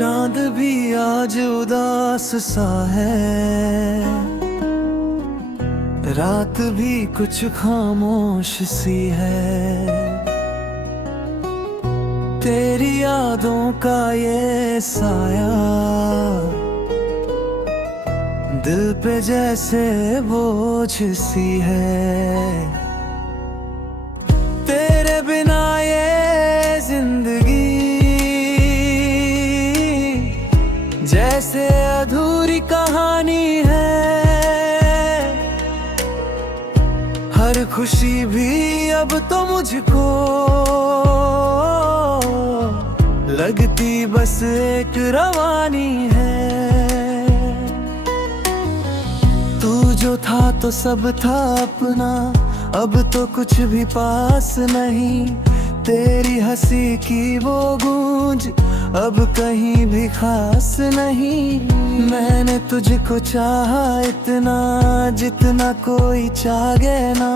चांद भी आज उदास सा है, रात भी कुछ खामोश सी है। तेरी यादों का ये साया दिल पे जैसे बोझ सी है। तेरे बिना ये जिंदगी जैसे अधूरी कहानी है। हर खुशी भी अब तो मुझको लगती बस एक रवानी है। तू जो था तो सब था अपना, अब तो कुछ भी पास नहीं। तेरी हंसी की वो गूंज अब कहीं भी खास नहीं। मैंने तुझको चाहा इतना जितना कोई चाहे ना,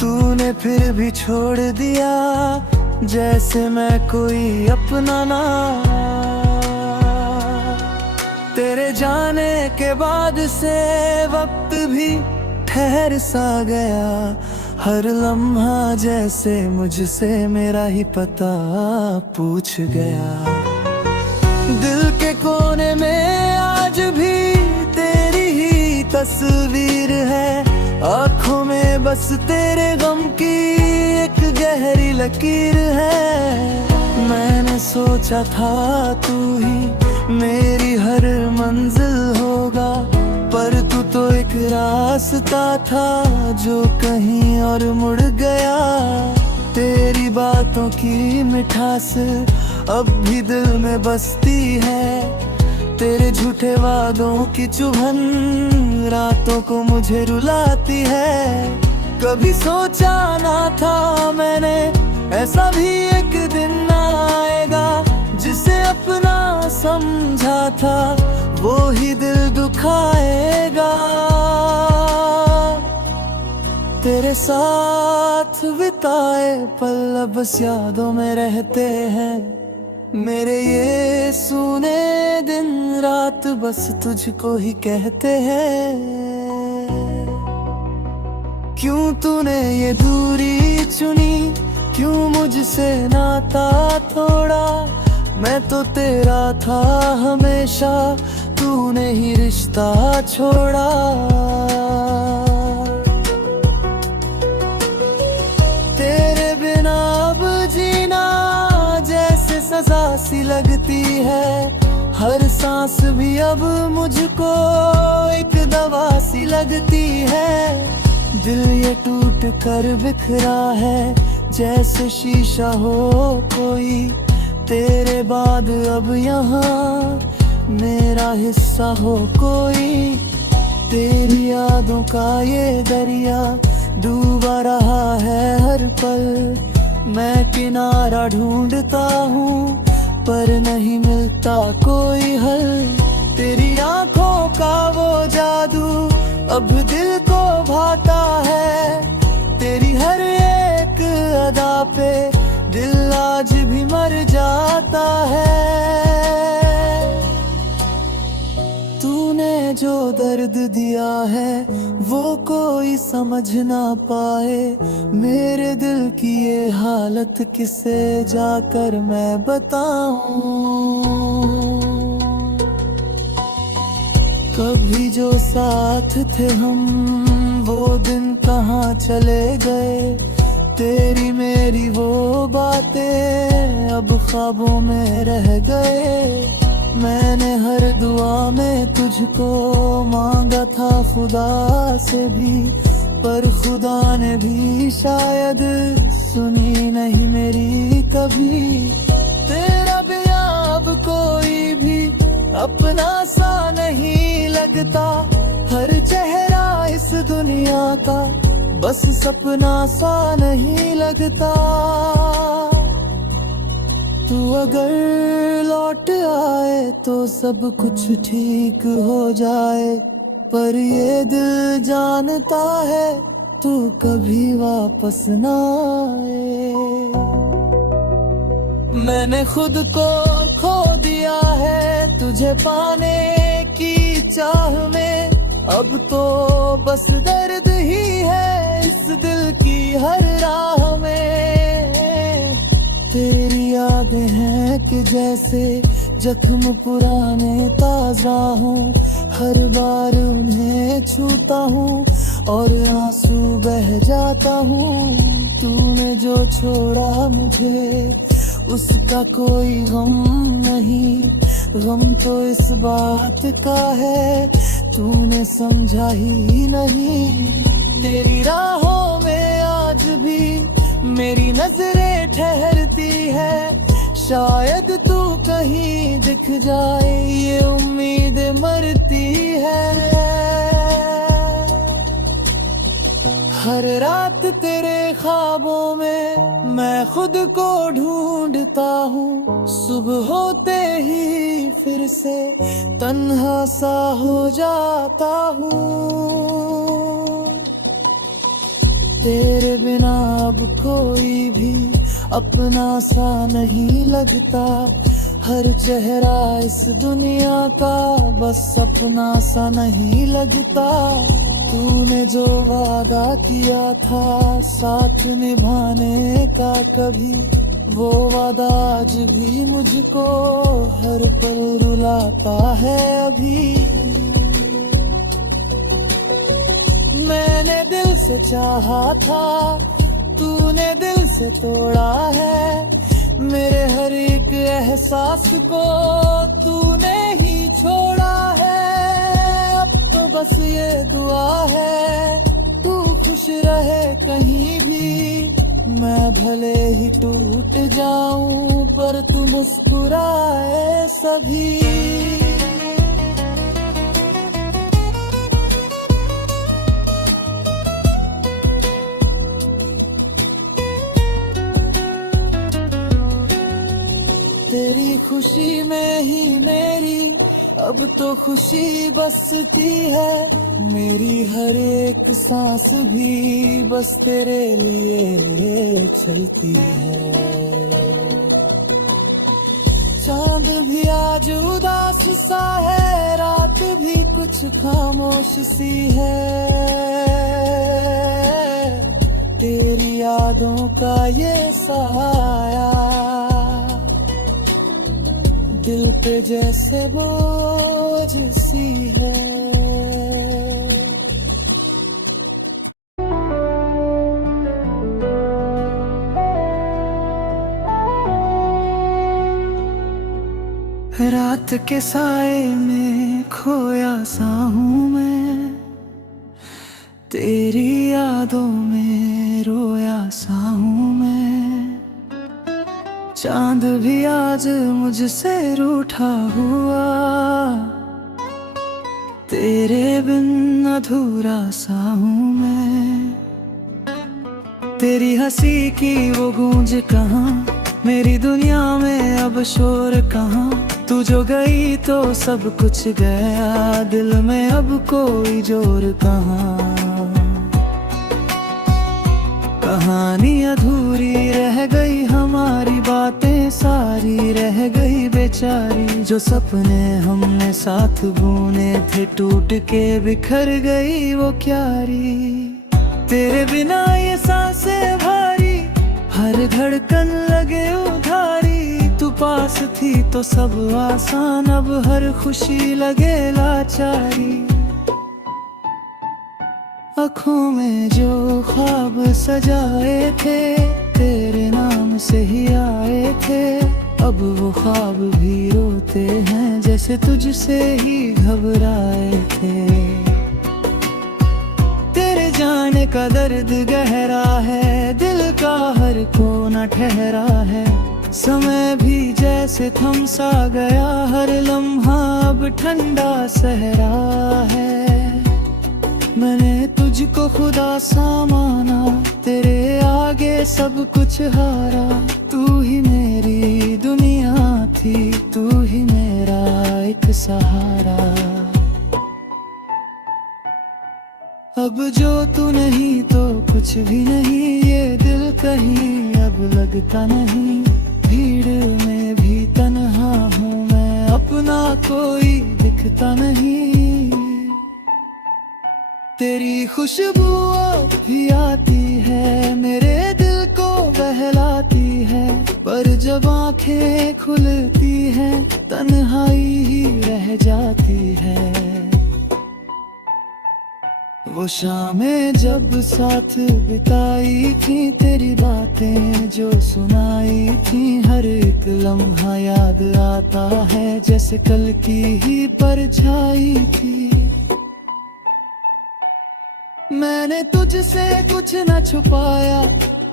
तूने फिर भी छोड़ दिया जैसे मैं कोई अपना ना। तेरे जाने के बाद से वक्त भी ठहर सा गया। हर लम्हा जैसे मुझसे मेरा ही पता पूछ गया। दिल के कोने में आज भी तेरी ही तस्वीर है। आँखों में बस तेरे गम की एक गहरी लकीर है। मैंने सोचा था तू ही मेरी हर मंजिल होगा, पर तू तो एक रास्ता था जो कहीं और मुड़ गया। तेरी बातों की मिठास अब भी दिल में बसती है। तेरे झूठे वादों की चुभन रातों को मुझे रुलाती है। कभी सोचा ना था मैंने ऐसा भी एक दिन आएगा, जिसे अपना समझा था वो ही दिल दुखाएगा। तेरे साथ बिताए पल बस यादों में रहते हैं। मेरे ये सुने दिन रात बस तुझको ही कहते हैं। क्यों तूने ये दूरी चुनी, क्यों मुझसे नाता तोड़ा। मैं तो तेरा था हमेशा, तूने ही रिश्ता छोड़ा। तेरे बिना अब जीना जैसे सजा सी लगती है। हर सांस भी अब मुझको एक दवा सी लगती है। दिल ये टूट कर बिखरा है जैसे शीशा हो कोई। तेरे बाद अब यहाँ मेरा हिस्सा हो कोई। तेरी यादों का ये दरिया डूबा रहा है हर पल। मैं किनारा ढूंढता हूँ पर नहीं मिलता कोई हल। तेरी आंखों का वो जादू अब दिल को भाता है। तेरी हर एक अदा पे दिल आज भी मर जाता है। तूने जो दर्द दिया है वो कोई समझ ना पाए। मेरे दिल की ये हालत किसे जाकर मैं बताऊं। कभी जो साथ थे हम वो दिन कहाँ चले गए। तेरी मेरी वो बातें अब ख्वाबों में रह गए। मैंने हर दुआ में तुझको मांगा था खुदा से भी, पर खुदा ने भी शायद सुनी नहीं मेरी कभी। तेरा भी अब कोई भी अपना सा नहीं लगता। हर चेहरा इस दुनिया का बस सपना सा नहीं लगता। तू अगर लौट आए तो सब कुछ ठीक हो जाए, पर ये दिल जानता है तू कभी वापस ना आए। मैंने खुद को खो दिया है तुझे पाने की चाह में अब तो बस दर्द ही है इस दिल की हर राह में। तेरी यादें हैं कि जैसे जख्म पुराने ताजा हों, हर बार उन्हें छूता हूँ और आंसू बह जाता हूँ। तूने जो छोड़ा मुझे उसका कोई गम नहीं, गम तो इस बात का है तूने समझा ही नहीं। तेरी राहों में आज भी मेरी नजरें ठहरती है, शायद तू कहीं दिख जाए ये उम्मीद मरती है। हर रात तेरे ख्वाबों में मैं खुद को ढूंढता हूँ, सुबह होते ही फिर से तन्हा सा हो जाता हूँ। तेरे बिना अब कोई भी अपना सा नहीं लगता, हर चेहरा इस दुनिया का बस अपना सा नहीं लगता। तूने जो वादा किया था साथ निभाने का कभी, वो वादा आज भी मुझको हर पल रुलाता है अभी। मैंने दिल से चाहा था, तूने दिल से तोड़ा है, मेरे हर एक एहसास को तूने ही छोड़ा है। अब तो बस ये दुआ है तू खुश रहे कहीं भी, मैं भले ही टूट जाऊं पर तू मुस्कुराए सभी। तेरी खुशी में ही मेरी अब तो खुशी बसती है, मेरी हर एक सांस भी बस तेरे लिए चलती है। चांद भी आज उदास सा है, रात भी कुछ खामोश सी है। तेरी यादों का ये साया दिल पे जैसे बोझ सी है। रात के साए में खोया सा हूँ मैं, तेरी यादों में रोया सा हूँ मैं। चांद भी आज मुझसे रूठा हुआ, तेरे बिन अधूरा सा हूँ मैं। तेरी हंसी की वो गूंज कहाँ, मेरी दुनिया में अब शोर कहाँ। तू जो गई तो सब कुछ गया, दिल में अब कोई जोर कहाँ। कहानी अधूरी रह गई हमारी, बातें सारी रह गई बेचारी। जो सपने हमने साथ बुने थे टूट के बिखर गई वो क्यारी। तेरे बिना ये सांसें भारी, हर धड़कन लगे उधारी। तू पास थी तो सब आसान, अब हर खुशी लगे लाचारी। आँखों में जो ख्वाब सजाए थे तेरे नाम से ही आए थे, अब वो ख्वाब भी रोते हैं जैसे तुझसे ही घबराए थे। तेरे जाने का दर्द गहरा है, दिल का हर कोना ठहरा है। समय भी जैसे थम सा गया, हर लम्हा अब ठंडा सहरा है। मैंने तुझको खुदा सा माना, तेरे आगे सब कुछ हारा। तू ही मेरी दुनिया थी, तू ही मेरा एक सहारा। अब जो तू नहीं तो कुछ भी नहीं, ये दिल कहीं अब लगता नहीं। भीड़ में भी तन्हा हूँ मैं, अपना कोई दिखता नहीं। तेरी खुशबू भी आती है, मेरे दिल को बहलाती है, पर जब आंखें खुलती हैं तन्हाई ही रह जाती है। वो शामें जब साथ बिताई थी, तेरी बातें जो सुनाई थी, हर एक लम्हा याद आता है जैसे कल की ही परछाई थी। मैंने तुझसे कुछ न छुपाया,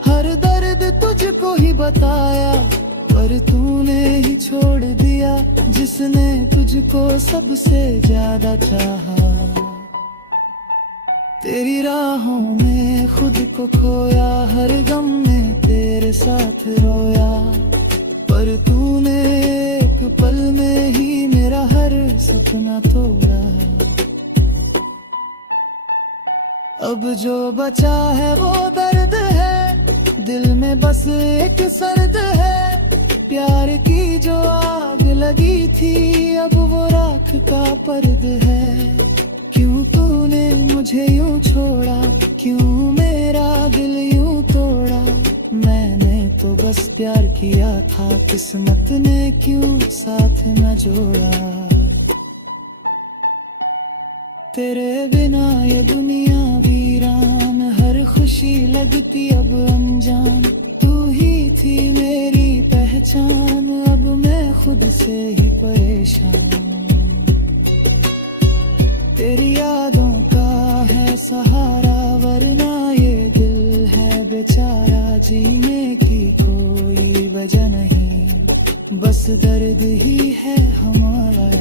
हर दर्द तुझको ही बताया, पर तूने ही छोड़ दिया जिसने तुझको सबसे ज्यादा चाहा। तेरी राहों में खुद को खोया, हर गम में तेरे साथ रोया, पर तूने एक पल में ही मेरा हर सपना तोड़ा। अब जो बचा है वो दर्द है, दिल में बस एक सर्द है। प्यार की जो आग लगी थी, अब वो राख का पर्द है। क्यों तूने मुझे यूं छोड़ा, क्यों मेरा दिल यूं तोड़ा। मैंने तो बस प्यार किया था, किस्मत ने क्यों साथ न जोड़ा। तेरे बिना ये दुनिया वीरान, हर खुशी लगती अब अनजान। तू ही थी मेरी पहचान, अब मैं खुद से ही परेशान। तेरी यादों का है सहारा, वरना ये दिल है बेचारा। जीने की कोई वजह नहीं, बस दर्द ही है हमारा।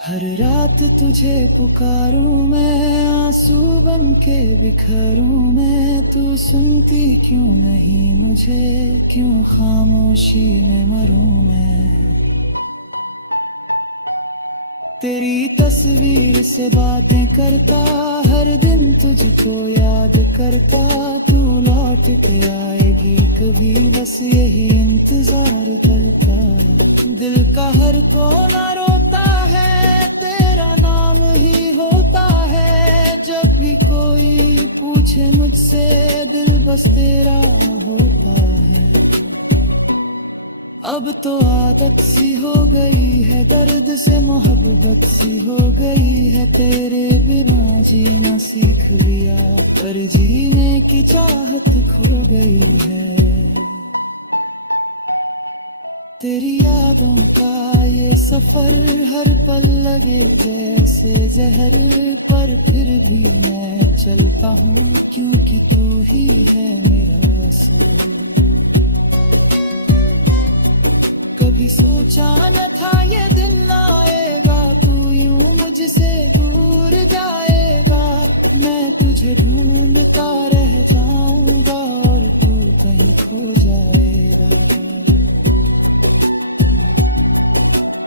हर रात तुझे पुकारूं मैं, आंसू बन के बिखरूं मैं। तू सुनती क्यों नहीं मुझे, क्यों खामोशी में मरूं मैं। तेरी तस्वीर से बातें करता, हर दिन तुझको याद करता। तू लौट के आएगी कभी, बस यही इंतजार करता। दिल का हर कोना रोता है, तेरा नाम ही होता है। जब भी कोई पूछे मुझसे, दिल बस तेरा होता है। अब तो आदत सी हो गई है, दर्द से मोहब्बत सी हो गई है। तेरे बिना जीना सीख लिया, पर जीने की चाहत खो गई है। तेरी यादों का ये सफर, हर पल लगे जैसे जहर, पर फिर भी मैं चलता हूँ, क्योंकि तू ही है मेरा असर। कभी सोचा न था ये दिन आएगा, तू यूं मुझसे दूर जाएगा। मैं तुझे ढूंढता रह जाऊंगा, और तू कहीं खो जाएगा।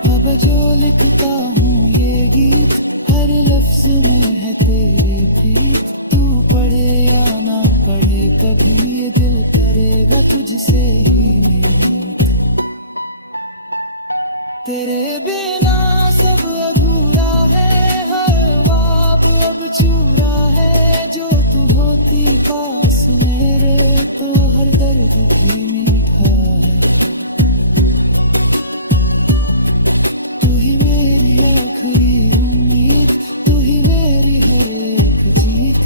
अब जो लिखता हूँ ये गीत, हर लफ्ज में है तेरी प्रीत। तू पढ़े या ना पढ़े, कभी ये दिल करेगा तुझसे ही मीत। तेरे बिना सब अधूरा है, हर ख्वाब अब चूरा है। जो तू होती पास मेरे, तो हर दर्द भी मीठा है। तू ही मेरी आखिरी उम्मीद, तू ही मेरी हर एक जीत।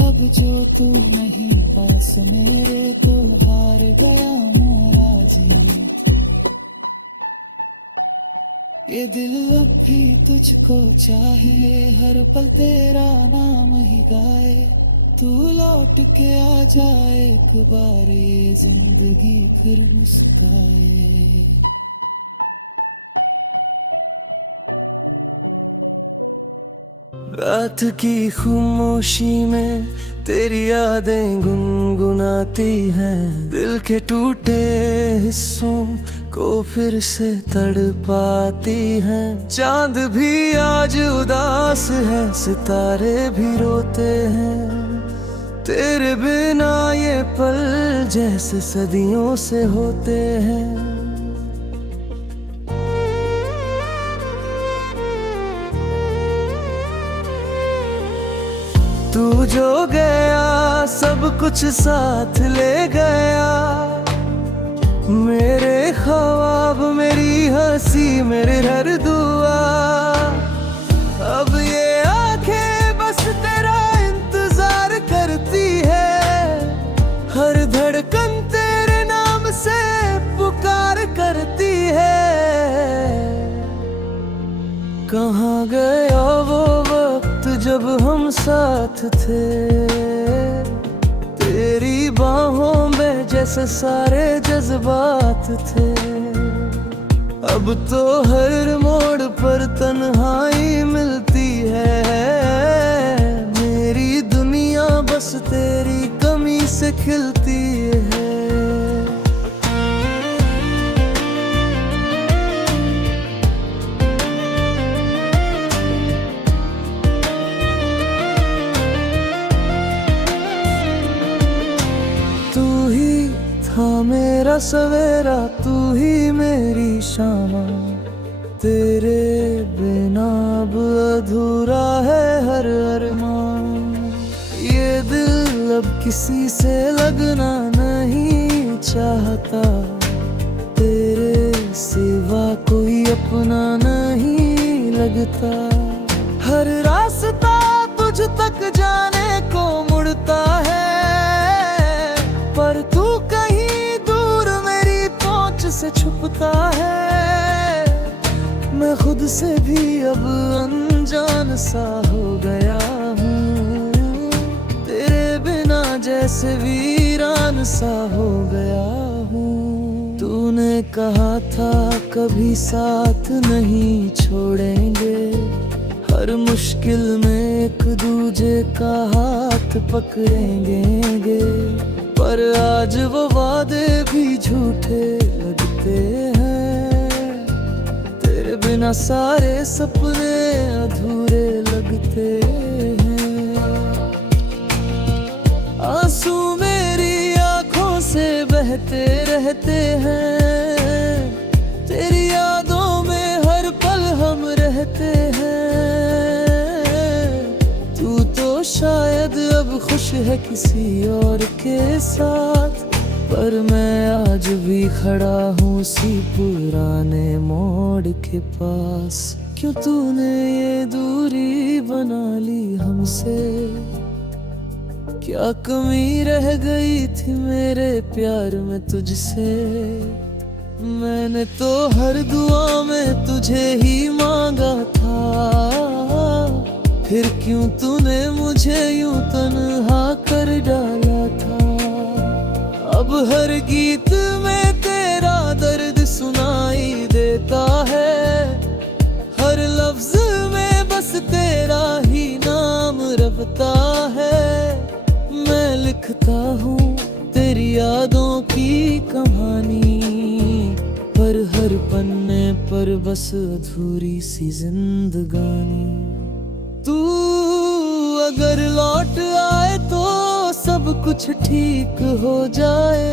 अब जो तू नहीं पास मेरे, तो हार गया मेरा जीत। ये दिल अब भी तुझको चाहे, हर पल तेरा नाम ही गाए। तू लौट के आ जाए एक बार, ये जिंदगी फिर मुस्काए। रात की खामोशी में तेरी यादें गुनगुनाती हैं, दिल के टूटे हिस्सों को फिर से तड़पाती हैं। चांद भी आज उदास है, सितारे भी रोते हैं। तेरे बिना ये पल जैसे सदियों से होते हैं। तू जो गया सब कुछ साथ ले गया, मेरे ख्वाब, मेरी हंसी, मेरे हर दुआ। अब ये आंखें बस तेरा इंतजार करती है, हर धड़कन तेरे नाम से पुकार करती है। कहाँ गया वो वक्त जब हम साथ थे, तेरी बाहों में जैसे सारे जज्बात थे। अब तो हर मोड़ पर तन्हाई मिलती है, मेरी दुनिया बस तेरी कमी से खिलती है। तू ही था मेरा सवेरा, तू ही मेरी शाम, तेरे बिना अब अधूरा है हर अरमान। ये दिल अब किसी से लगना नहीं चाहता, तेरे सिवा कोई अपना नहीं लगता। हर रास्ता तुझ तक जाने को मुड़ता है, पर तू कहीं दूर मेरी पहुंच से छुपता है। मैं खुद से भी अब अनजान सा हो गया हूँ, तेरे बिना जैसे वीरान सा हो गया हूँ। तूने कहा था कभी साथ नहीं छोड़ेंगे, हर मुश्किल में एक दूजे का हाथ पकड़ेंगे। पर आज वो वादे भी झूठे लगते हैं, तेरे बिना सारे सपने अधूरे लगते हैं। आंसू मेरी आंखों से बहते रहते हैं, तेरी यादों में हर पल हम रहते हैं। तू तो शायद अब खुश है किसी और के साथ, पर मैं आज भी खड़ा हूँ उसी पुराने मोड़ के पास। क्यों तूने ये दूरी बना ली हमसे, क्या कमी रह गई थी मेरे प्यार में तुझसे। मैंने तो हर दुआ में तुझे ही मांगा था, फिर क्यों तूने मुझे यूं तन्हा कर डाला था। अब हर गीत में तेरा दर्द सुनाई देता है, हर लफ्ज में बस तेरा ही नाम रटता है। मैं लिखता हूँ तेरी यादों की कहानी, पर हर पन्ने पर बस अधूरी सी जिंदगानी। तू अगर लौट आए तो सब कुछ ठीक हो जाए,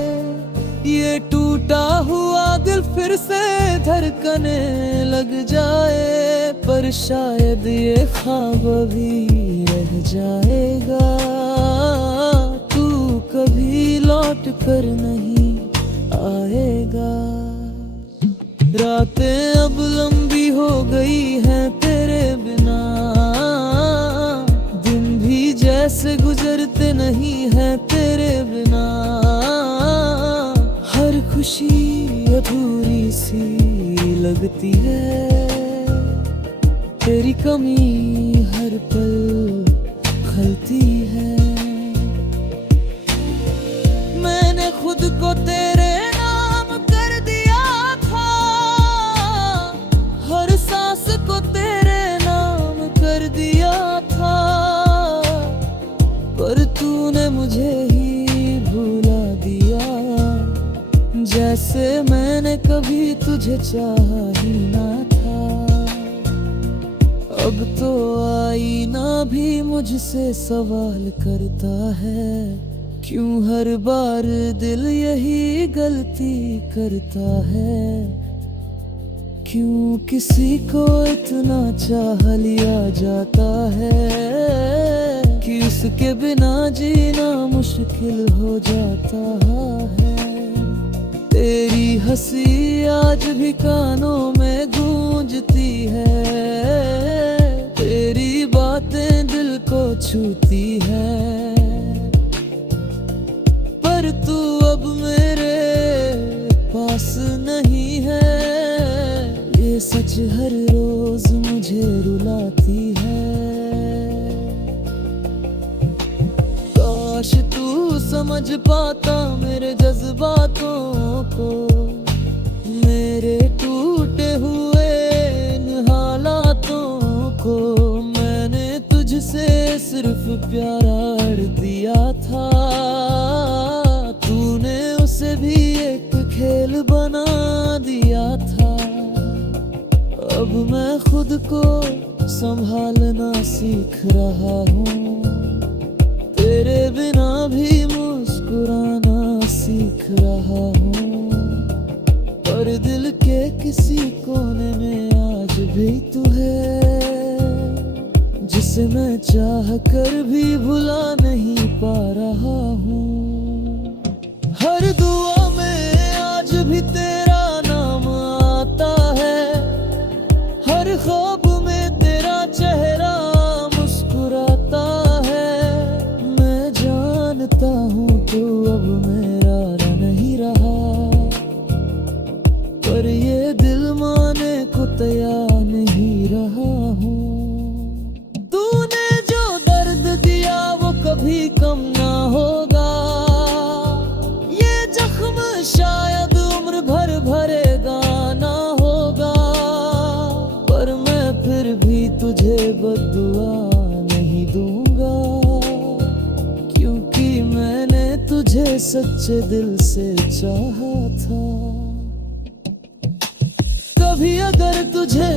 ये टूटा हुआ दिल फिर से धड़कने लग जाए। पर शायद ये ख्वाब भी रह जाएगा, तू कभी लौट कर नहीं आएगा। रातें अब लंबी हो गई हैं तेरे बिना, दिन भी जैसे गुजरते नहीं हैं तेरे बिना। हर खुशी अधूरी सी लगती है, तेरी कमी हर पल खलती है। मैंने खुद को तेरे नाम कर दिया था, हर सांस को तेरे नाम कर दिया था, पर तूने मुझे ही भुला दिया, जैसे मैंने कभी तुझे चाहा ही ना था। अब तो आईना भी मुझसे सवाल करता है, क्यों हर बार दिल यही गलती करता है। क्यों किसी को इतना चाह लिया जाता है कि कि उसके बिना जीना मुश्किल हो जाता है। तेरी हंसी आज भी कानों में गूंजती है, तेरी बातें दिल को छूती है। पर तू अब मेरे पास नहीं है, ये सच हर रोज मुझे रुलाती है। काश तू समझ पाता मेरे जज्बातों को, मेरे टूटे हुए इन हालातों को। मैंने तुझसे सिर्फ प्यार दिया था, तूने उसे भी एक खेल बना दिया था। अब मैं खुद को संभालना सीख रहा हूँ, तेरे बिना भी मुस्कुराना सीख रहा हूँ। और दिल के किसी कोने में आज भी तू है, जिसे मैं चाह कर भी भुला नहीं पा रहा हूँ। हर दुआ में आज भी तेरा नाम आता है, हर ख्वाब में तेरा चेहरा मुस्कुराता है। मैं जानता हूँ तू अब मेरा नहीं रहा, पर ये दिल माने को तैयार नहीं रहा हूँ। तूने जो दर्द दिया वो कभी कम ना होगा, ये जख्म शायद उम्र भर भरेगा ना होगा। पर मैं फिर भी तुझे बद्दुआ नहीं दूंगा, क्योंकि मैंने तुझे सच्चे दिल से चाहा था। कभी अगर तुझे